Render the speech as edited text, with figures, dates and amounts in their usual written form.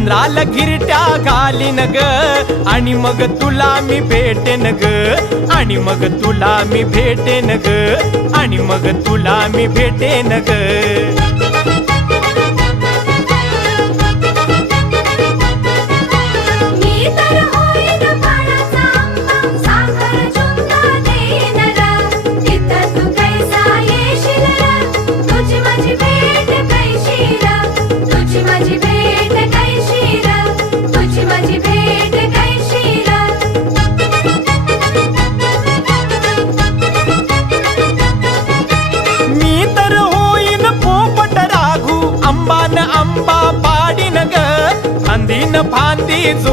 चंद्राला घिरट्या घालीन ग आणि मग तुला मी भेटेन ग आणि मग तुला मी भेटेन ग आणि मग तुला मी भेटेन ग